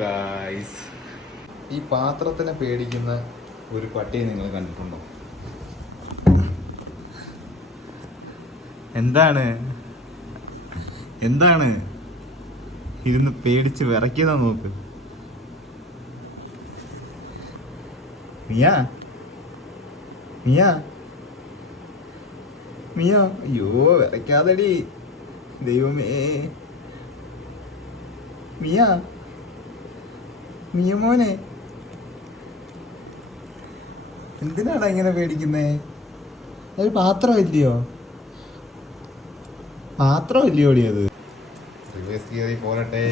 Guys, ഈ പാത്രത്തിനെ പേടിക്കുന്ന ഒരു പട്ടിയെ നിങ്ങൾ കണ്ടിട്ടുണ്ടോ? എന്താണ് ഇരുന്ന് പേടിച്ച് വിറയ്ക്കുന്ന നോക്ക്. മിയ അയ്യോ വിറയ്ക്കാതടി ദൈവമേ. മിയ മോനെ, എന്തിനാടാ ഇങ്ങനെ പേടിക്കുന്നേ? അത് പാത്രമില്ലയോ ഓടി? അത് റിവേഴ്സ് ഗിയറിൽ പോരട്ടെ.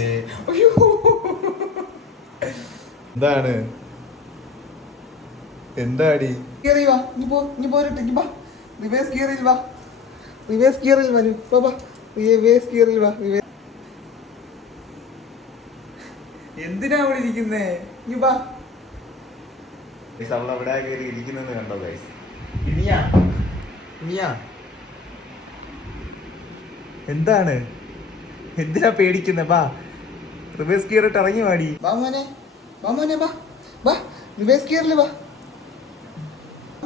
എന്താടി വാ, നീ പോരട്ടെ. റിവേഴ്സ് ഗിയറിൽ വാ. എന്തിനാ അവിടെ ഇരിക്കുന്നേ? നീ വാ. അവിടെ കയറി ഇരിക്കുന്നെന്ന് കണ്ടോ ഗൈസ്? എന്തിനാ പേടിക്കുന്നേ? വാ, റിവേഴ്സ് ഗിയർ ഇട്ട് ഇറങ്ങി വാടി. വാ മോനെ വാ, റിവേഴ്സ് ഗിയറിൽ വാ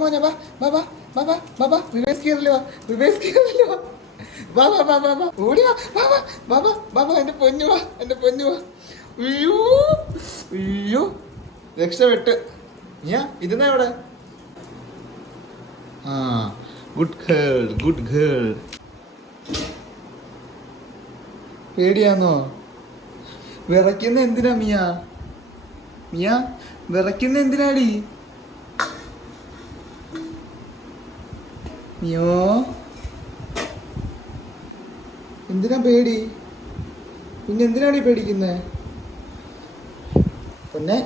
മോനെ. വാ, റിവേഴ്സ് ഗിയറിൽ വാ. ഓടി വാ. എന്റെ പൊന്നു വാ. അയ്യോ രക്ഷപ്പെട്ട്. ഇരുന്ന എവിടെ? Good girl. പേടിയാന്നോ? വിറയ്ക്കുന്ന എന്തിനാ മിയ? വിറയ്ക്കുന്ന എന്തിനാടി? മിയോ, എന്തിനാ പേടി? പിന്നെ എന്തിനാടി പേടിക്കുന്നേ? പൊന്നെ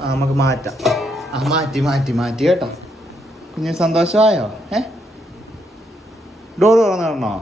നമുക്ക് മാറ്റാം. മാറ്റി കേട്ടോ. കുഞ്ഞിന് സന്തോഷമായോ? ഡോറ് തുറന്നു തരണോ?